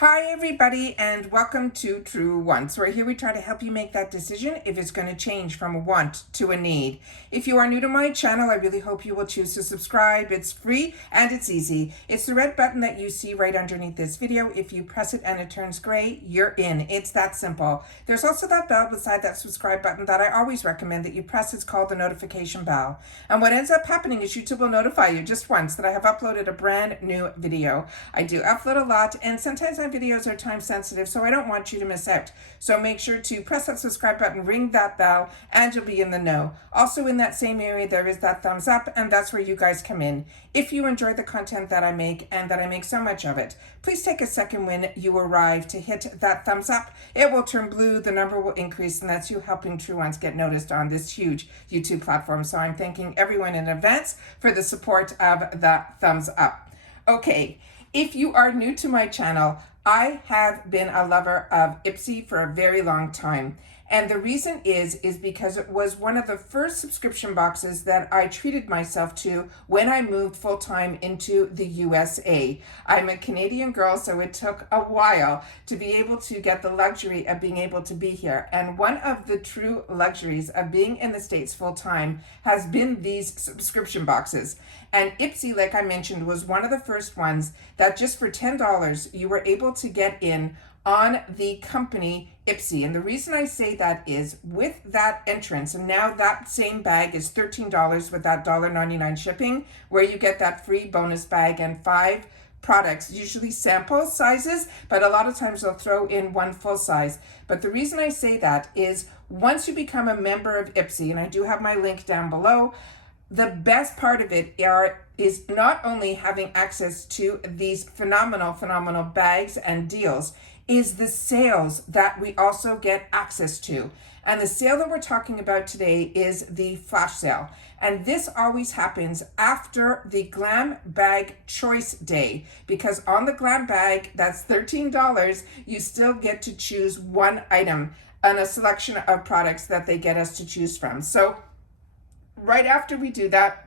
Hi everybody, and welcome to True Wants, where here we try to help you make that decision if it's going to change from a want to a need. If you are new to my channel, I really hope you will choose to subscribe. It's free and it's easy. It's the red button that you see right underneath this video. If you press it and it turns gray, you're in. It's that simple. There's also that bell beside that subscribe button that I always recommend that you press. It's called the notification bell. And what ends up happening is YouTube will notify you just once that I have uploaded a brand new video. I do upload a lot, and sometimes my videos are time sensitive, so I don't want you to miss out. So make sure to press that subscribe button, ring that bell, and you'll be in the know. Also in that same area, there is that thumbs up, and that's where you guys come in. If you enjoy the content that I make, and that I make so much of it, please take a second when you arrive to hit that thumbs up. It will turn blue, the number will increase, and that's you helping True Ones get noticed on this huge YouTube platform. So I'm thanking everyone in advance for the support of the thumbs up. Okay, if you are new to my channel, I have been a lover of IPSY for a very long time. And the reason is because it was one of the first subscription boxes that I treated myself to when I moved full-time into the USA. I'm a Canadian girl, so it took a while to be able to get the luxury of being able to be here. And one of the true luxuries of being in the States full-time has been these subscription boxes. And IPSY, like I mentioned, was one of the first ones that just for $10, you were able to get in on the company IPSY. And the reason I say that is with that entrance, and now that same bag is $13 with that $1.99 shipping, where you get that free bonus bag and 5 products, usually sample sizes, but a lot of times they'll throw in one full size. But the reason I say that is once you become a member of IPSY, and I do have my link down below, the best part of it is not only having access to these phenomenal bags and deals, is the sales that we also get access to. And the sale that we're talking about today is the flash sale. And this always happens after the Glam Bag Choice Day, because on the Glam Bag, that's $13, you still get to choose one item and a selection of products that they get us to choose from. So right after we do that,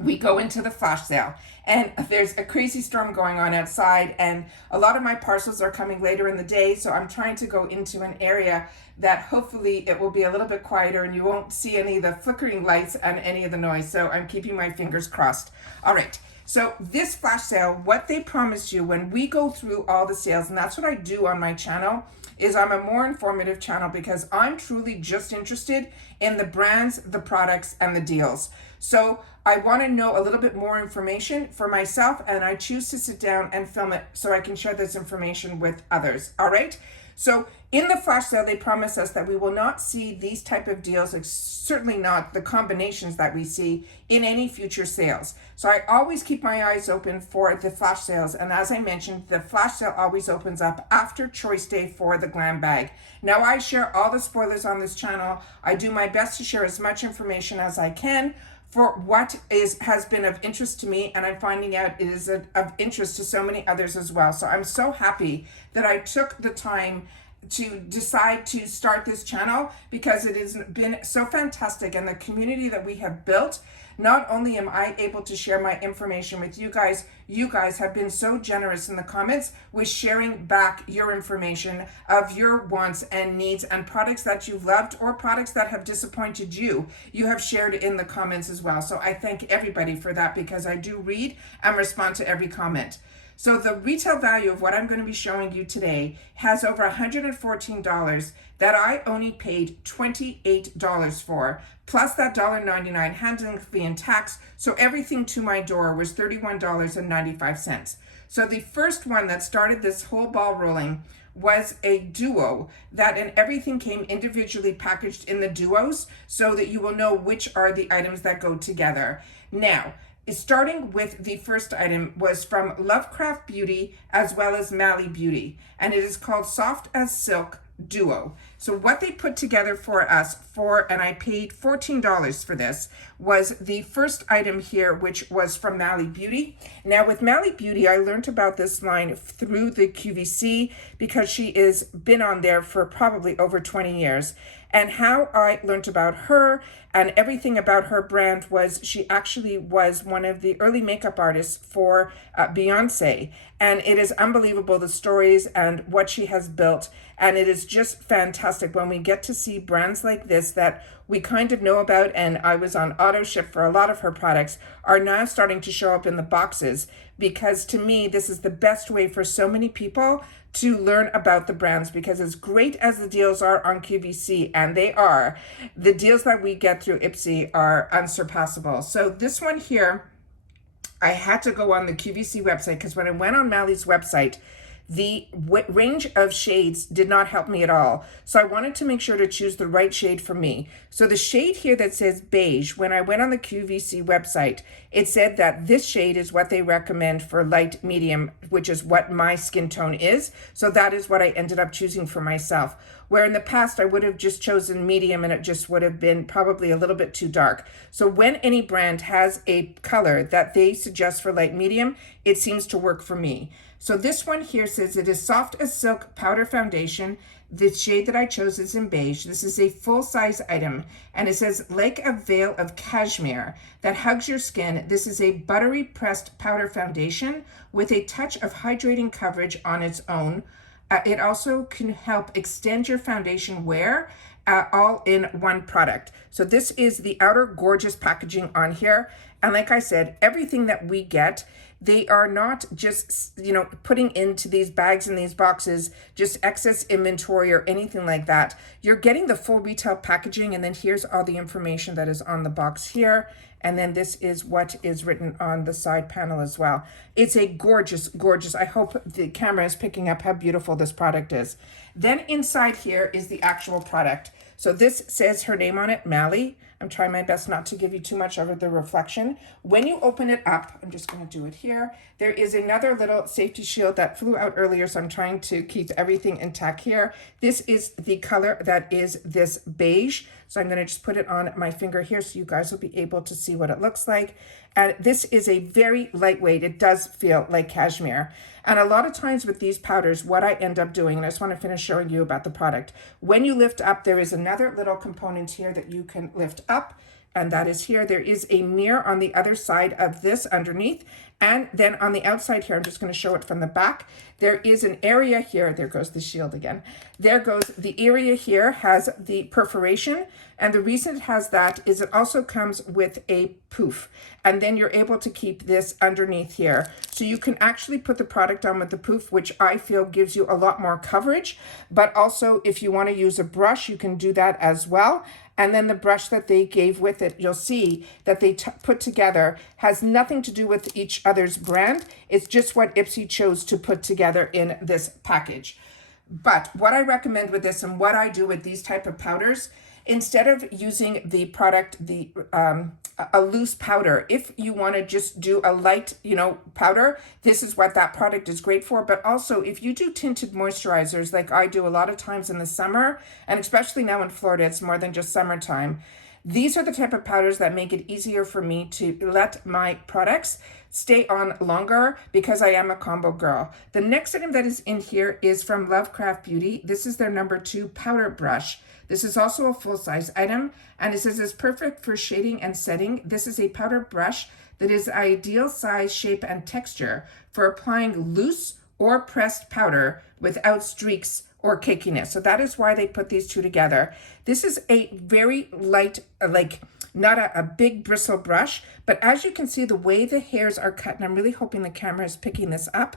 we go into the flash sale, and there's a crazy storm going on outside, and a lot of my parcels are coming later in the day, so I'm trying to go into an area that hopefully it will be a little bit quieter and you won't see any of the flickering lights and any of the noise, so I'm keeping my fingers crossed. All right, so this flash sale, what they promise you when we go through all the sales, and that's what I do on my channel, is I'm a more informative channel because I'm truly just interested in the brands, the products, and the deals. So I want to know a little bit more information for myself, and I choose to sit down and film it so I can share this information with others. All right? So in the flash sale, they promise us that we will not see these type of deals, certainly not the combinations that we see in any future sales. So I always keep my eyes open for the flash sales. And as I mentioned, the flash sale always opens up after Choice Day for the Glam Bag. Now I share all the spoilers on this channel. I do my best to share as much information as I can for what has been of interest to me, and I'm finding out it is of interest to so many others as well. So I'm so happy that I took the time to decide to start this channel, because it has been so fantastic, and the community that we have built. Not only am I able to share my information with you guys have been so generous in the comments with sharing back your information of your wants and needs and products that you've loved or products that have disappointed you. You have shared in the comments as well. So I thank everybody for that, because I do read and respond to every comment. So the retail value of what I'm going to be showing you today has over $114 that I only paid $28 for, plus that $1.99 handling fee and tax. So everything to my door was $31.95. So the first one that started this whole ball rolling was a duo and everything came individually packaged in the duos so that you will know which are the items that go together. Now, starting with the first item was from Lovecraft Beauty as well as Maui Beauty, and it is called Soft as Silk Duo. So what they put together for us and I paid $14 for this, was the first item here, which was from Maui Beauty. Now with Maui Beauty, I learned about this line through the QVC because she is been on there for probably over 20 years. And how I learned about her and everything about her brand was she actually was one of the early makeup artists for Beyonce. And it is unbelievable, the stories and what she has built. And it is just fantastic when we get to see brands like this that we kind of know about, and I was on auto ship for a lot of her products, are now starting to show up in the boxes, because to me, this is the best way for so many people to learn about the brands, because as great as the deals are on QVC, and they are, the deals that we get through IPSY are unsurpassable. So this one here, I had to go on the QVC website because when I went on Maui's website, the range of shades did not help me at all. So I wanted to make sure to choose the right shade for me. So the shade here that says beige, when I went on the QVC website, it said that this shade is what they recommend for light medium, which is what my skin tone is. So that is what I ended up choosing for myself. Where in the past I would have just chosen medium and it just would have been probably a little bit too dark. So when any brand has a color that they suggest for light medium, it seems to work for me. So this one here says it is soft as silk powder foundation. The shade that I chose is in beige. This is a full-size item, and it says like a veil of cashmere that hugs your skin. This is a buttery pressed powder foundation with a touch of hydrating coverage on its own. It also can help extend your foundation wear, all in one product. So this is the outer gorgeous packaging on here. And like I said, everything that we get, they are not just, putting into these bags and these boxes, just excess inventory or anything like that. You're getting the full retail packaging, and then here's all the information that is on the box here. And then this is what is written on the side panel as well. It's a gorgeous, gorgeous, I hope the camera is picking up how beautiful this product is. Then inside here is the actual product. So this says her name on it, Maui. I'm trying my best not to give you too much of the reflection. When you open it up, I'm just going to do it here. There is another little safety shield that flew out earlier, so I'm trying to keep everything intact here. This is the color that is this beige. So I'm going to just put it on my finger here so you guys will be able to see what it looks like. And this is a very lightweight. It does feel like cashmere. And a lot of times with these powders, what I end up doing, and I just want to finish showing you about the product. When you lift up, there is another little component here that you can lift up, and that is here. There is a mirror on the other side of this underneath. And then on the outside here, I'm just going to show it from the back. There is an area here. There goes the shield again. There goes the area here, has the perforation. And the reason it has that is it also comes with a poof. And then you're able to keep this underneath here. So you can actually put the product on with the poof, which I feel gives you a lot more coverage. But also if you want to use a brush, you can do that as well. And then the brush that they gave with it, you'll see that they put together has nothing to do with each other's brand. It's just what IPSY chose to put together in this package. But what I recommend with this and what I do with these type of powders, instead of using the product, a loose powder, if you want to just do a light, powder, this is what that product is great for. But also if you do tinted moisturizers, like I do a lot of times in the summer, and especially now in Florida, it's more than just summertime. These are the type of powders that make it easier for me to let my products stay on longer because I am a combo girl. The next item that is in here is from Lovecraft Beauty. This is their number 2 powder brush. This is also a full-size item, and it says it's perfect for shading and setting. This is a powder brush that is ideal size, shape, and texture for applying loose or pressed powder without streaks or cakiness. So that is why they put these two together. This is a very light, not a big bristle brush, but as you can see, the way the hairs are cut, and I'm really hoping the camera is picking this up,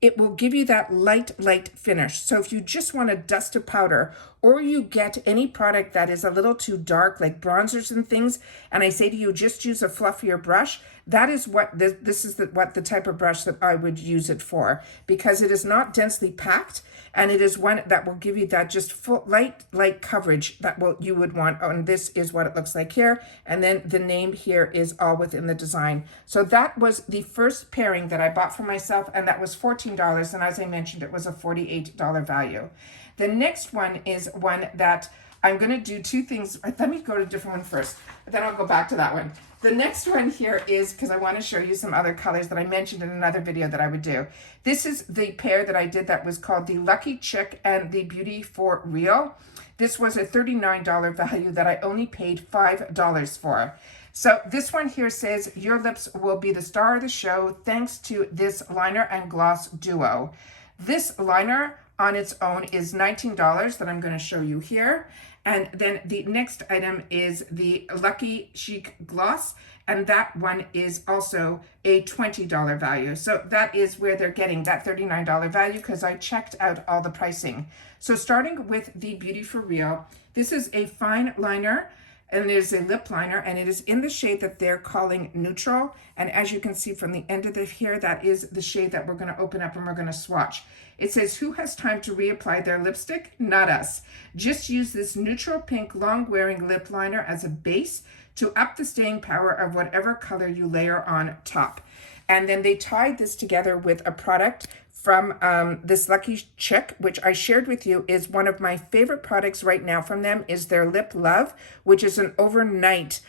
it will give you that light finish. So if you just want to dust a powder, or you get any product that is a little too dark, like bronzers and things, and I say to you, just use a fluffier brush, that is what this is what the type of brush that I would use it for, because it is not densely packed, and it is one that will give you that just full light coverage that you would want. And this is what it looks like here, and then the name here is all within the design. So that was the first pairing that I bought for myself, and that was $14, and as I mentioned, it was a $48 value. The next one is one that I'm going to do two things. Let me go to a different one first, but then I'll go back to that one. The next one here is, because I want to show you some other colors that I mentioned in another video that I would do. This is the pair that I did that was called the Lucky Chick and the Beauty for Real. This was a $39 value that I only paid $5 for. So this one here says, your lips will be the star of the show thanks to this liner and gloss duo. This liner on its own is $19 that I'm going to show you here. And then the next item is the Lucky Chic Gloss, and that one is also a $20 value. So that is where they're getting that $39 value, because I checked out all the pricing. So starting with the Beauty for Real, this is a fine liner, and it is a lip liner, and it is in the shade that they're calling Neutral. And as you can see from the end of the here, that is the shade that we're going to open up and we're going to swatch. It says, who has time to reapply their lipstick? Not us. Just use this neutral pink long-wearing lip liner as a base to up the staying power of whatever color you layer on top. And then they tied this together with a product from this Lucky Chick, which I shared with you is one of my favorite products right now from them, is their Lip Love, which is an overnight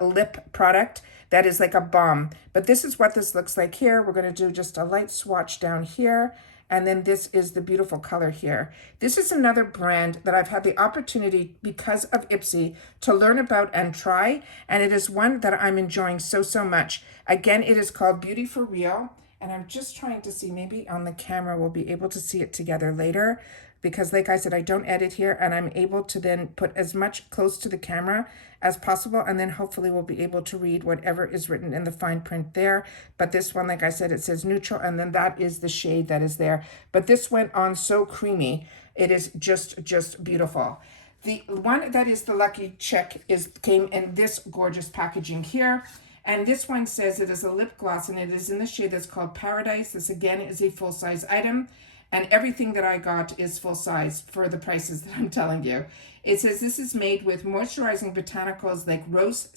lip product that is like a balm. But this is what this looks like here. We're going to do just a light swatch down here. And then this is the beautiful color here. This is another brand that I've had the opportunity, because of IPSY, to learn about and try. And it is one that I'm enjoying so much. Again, it is called Beauty for Real. And I'm just trying to see, maybe on the camera we'll be able to see it together later. Because like I said, I don't edit here, and I'm able to then put as much close to the camera as possible, and then hopefully we'll be able to read whatever is written in the fine print there. But this one, like I said, it says Neutral, and then that is the shade that is there. But this went on so creamy. It is just beautiful. The one that is the Lucky Chick came in this gorgeous packaging here. And this one says it is a lip gloss, and it is in the shade that's called Paradise. This again is a full-size item. And everything that I got is full size for the prices that I'm telling you. It says this is made with moisturizing botanicals like rose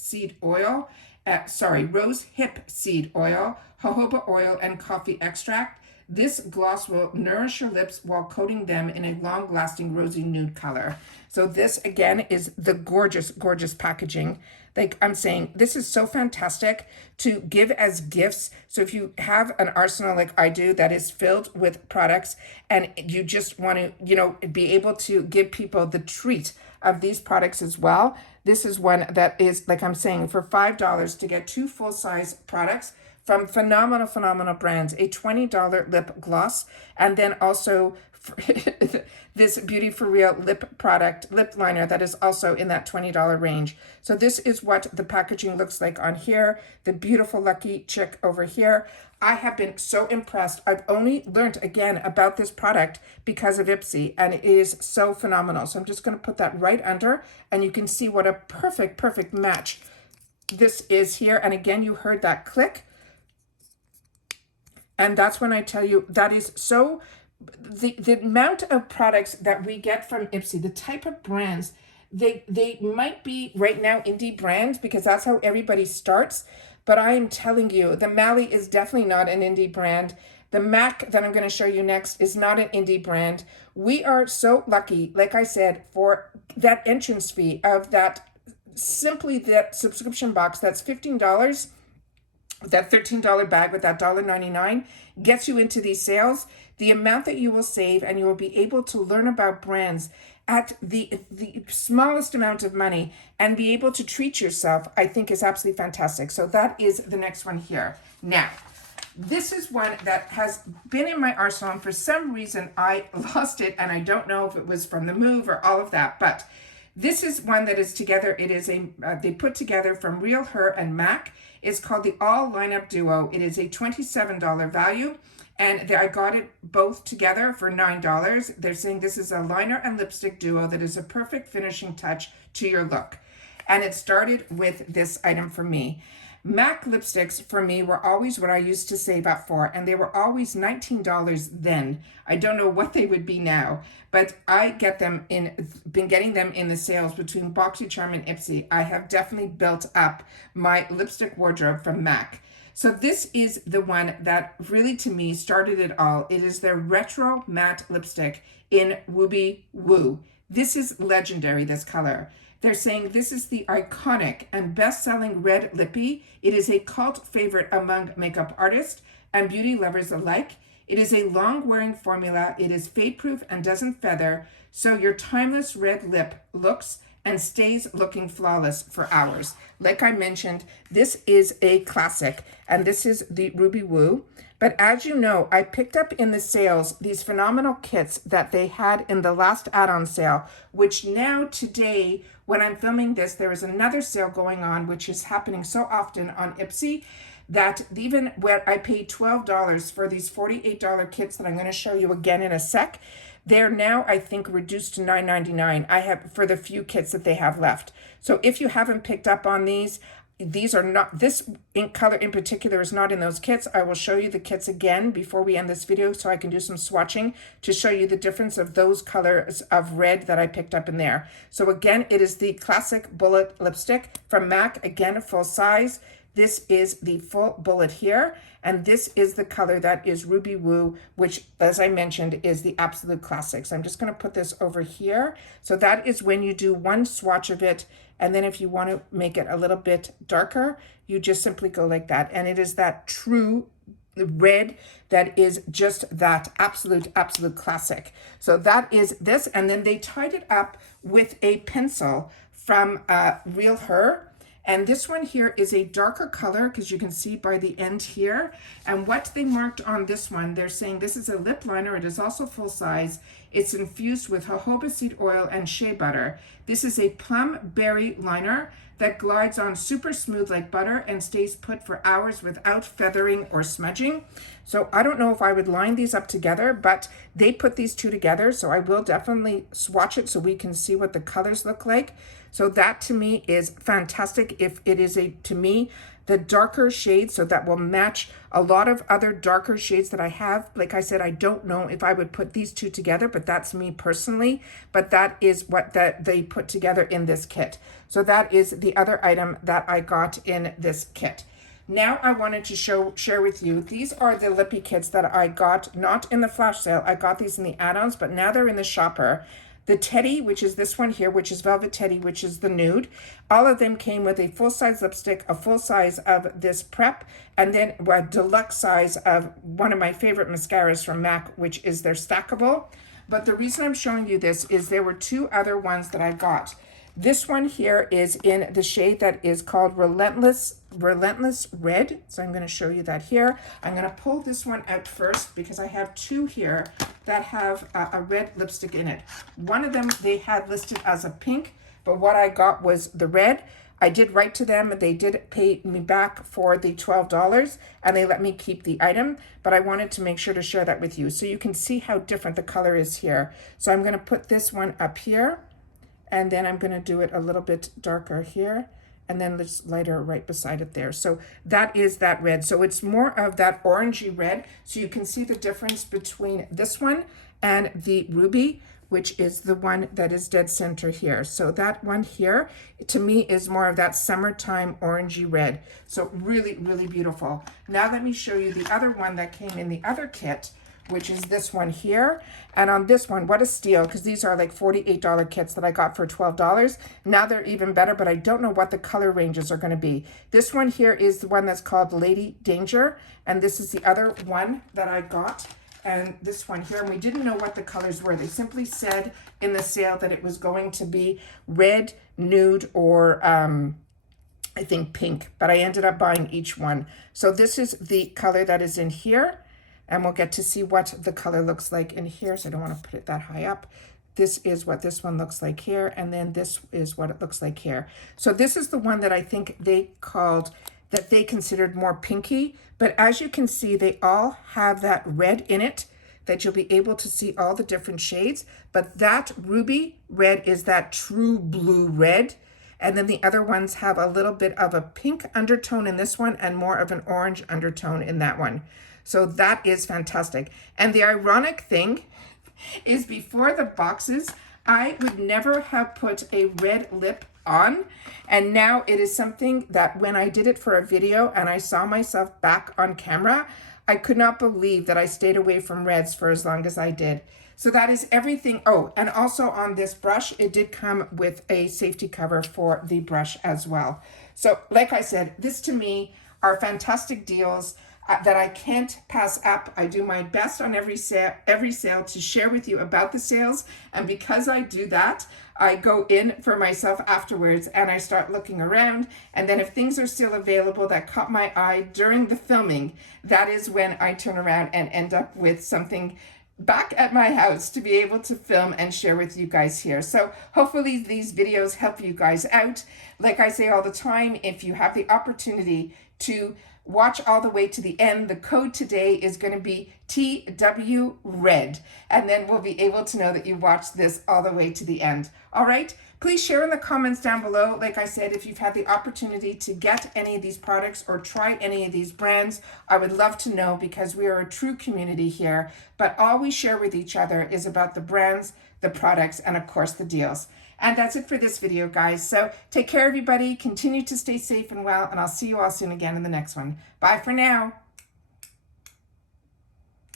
hip seed oil, jojoba oil, and coffee extract. This gloss will nourish your lips while coating them in a long-lasting rosy nude color. So this, again, is the gorgeous packaging. Like I'm saying, this is so fantastic to give as gifts. So if you have an arsenal like I do that is filled with products, and you just want to, be able to give people the treat of these products as well, this is one that is, like I'm saying, for $5 to get two full-size products from phenomenal brands, a $20 lip gloss, and then also this Beauty for Real lip liner that is also in that $20 range. So this is what the packaging looks like on here. The beautiful Lucky Chick over here. I have been so impressed. I've only learned again about this product because of IPSY, and it is so phenomenal. So I'm just going to put that right under, and you can see what a perfect match this is here. And again, you heard that click. And that's when I tell you that is so, the amount of products that we get from IPSY, the type of brands, they might be right now indie brands because that's how everybody starts. But I am telling you, the Maui is definitely not an indie brand. The MAC that I'm going to show you next is not an indie brand. We are so lucky, like I said, for that entrance fee of that, simply that subscription box, that's $15. That $13 bag with that $1.99 gets you into these sales. The amount that you will save, and you will be able to learn about brands at the smallest amount of money and be able to treat yourself, I think is absolutely fantastic. So that is the next one here. Now, this is one that has been in my arsenal, and for some reason I lost it, and I don't know if it was from the move or all of that, but this is one that is together. It is they put together from Real Her and MAC. It's called the All Lineup Duo. It is a $27 value, and I got it both together for $9. They're saying this is a liner and lipstick duo that is a perfect finishing touch to your look. And it started with this item for me. MAC lipsticks for me were always what I used to save up for, and they were always $19 then. I don't know what they would be now, but I been getting them in the sales between BoxyCharm and IPSY. I have definitely built up my lipstick wardrobe from MAC. So this is the one that really, to me, started it all. It is their Retro Matte Lipstick in Wooby Woo. This is legendary, this color. They're saying this is the iconic and best-selling red lippy. It is a cult favorite among makeup artists and beauty lovers alike. It is a long-wearing formula. It is fade-proof and doesn't feather, so your timeless red lip looks and stays looking flawless for hours. Like I mentioned, this is a classic, and this is the Ruby Woo. But as you know, I picked up in the sales these phenomenal kits that they had in the last add-on sale, which now today, when I'm filming this, there is another sale going on, which is happening so often on IPSY, that even where I paid $12 for these $48 kits that I'm going to show you again in a sec, they're now, I think, reduced to $9.99. I have for the few kits that they have left. So if you haven't picked up on these are not, this ink color in particular is not in those kits. I will show you the kits again before we end this video so I can do some swatching to show you the difference of those colors of red that I picked up in there. So again, it is the classic bullet lipstick from MAC, again, full size. This is the full bullet here, and this is the color that is Ruby Woo, which, as I mentioned, is the absolute classic. So I'm just going to put this over here. So that is when you do one swatch of it, and then if you want to make it a little bit darker, you just simply go like that. And it is that true red that is just that absolute classic. So that is this, and then they tied it up with a pencil from Real Her. And this one here is a darker color, because you can see by the end here. And what they marked on this one, they're saying this is a lip liner. It is also full size. It's infused with jojoba seed oil and shea butter. This is a plum berry liner that glides on super smooth like butter and stays put for hours without feathering or smudging. So I don't know if I would line these up together, but they put these two together. So I will definitely swatch it so we can see what the colors look like. So that to me is fantastic. If it is to me, the darker shade, so that will match a lot of other darker shades that I have. Like I said, I don't know if I would put these two together, but that's me personally. But that is what they put together in this kit. So that is the other item that I got in this kit. Now I wanted to share with you, these are the lippy kits that I got, not in the flash sale. I got these in the add-ons, but now they're in the shopper. The Teddy, which is this one here, which is Velvet Teddy, which is the nude. All of them came with a full-size lipstick, a full size of this prep, and then a deluxe size of one of my favorite mascaras from MAC, which is their stackable. But the reason I'm showing you this is there were two other ones that I got. This one here is in the shade that is called Relentless Red. So I'm going to show you that here. I'm going to pull this one out first because I have two here that have a red lipstick in it. One of them they had listed as a pink, but what I got was the red. I did write to them and they did pay me back for the $12 and they let me keep the item, but I wanted to make sure to share that with you so you can see how different the color is here. So I'm going to put this one up here. And then I'm going to do it a little bit darker here. And then let's lighter right beside it there. So that is that red. So it's more of that orangey red. So you can see the difference between this one and the Ruby, which is the one that is dead center here. So that one here, to me, is more of that summertime orangey red. So really, really beautiful. Now let me show you the other one that came in the other kit, which is this one here. And on this one, what a steal, because these are like $48 kits that I got for $12. Now they're even better, but I don't know what the color ranges are going to be. This one here is the one that's called Lady Danger, and this is the other one that I got. And this one here, and we didn't know what the colors were. They simply said in the sale that it was going to be red, nude, or I think pink, but I ended up buying each one. So this is the color that is in here. And we'll get to see what the color looks like in here. So I don't want to put it that high up. This is what this one looks like here. And then this is what it looks like here. So this is the one that I think they called, that they considered more pinky. But as you can see, they all have that red in it, that you'll be able to see all the different shades. But that ruby red is that true blue red. And then the other ones have a little bit of a pink undertone in this one and more of an orange undertone in that one. So that is fantastic. And the ironic thing is, before the boxes, I would never have put a red lip on. And now it is something that when I did it for a video and I saw myself back on camera, I could not believe that I stayed away from reds for as long as I did. So that is everything. Oh, and also on this brush, it did come with a safety cover for the brush as well. So like I said, this to me are fantastic deals that I can't pass up. I do my best on every sale to share with you about the sales. And because I do that, I go in for myself afterwards and I start looking around. And then if things are still available that caught my eye during the filming, that is when I turn around and end up with something back at my house to be able to film and share with you guys here. So hopefully these videos help you guys out. Like I say all the time, if you have the opportunity to watch all the way to the end, the code today is going to be TWRED, and then we'll be able to know that you watched this all the way to the end. All right, please share in the comments down below, like I said, if you've had the opportunity to get any of these products or try any of these brands. I would love to know, because we are a true community here, but all we share with each other is about the brands, the products, and of course the deals. And that's it for this video, guys. So take care, everybody. Continue to stay safe and well, and I'll see you all soon again in the next one. Bye for now.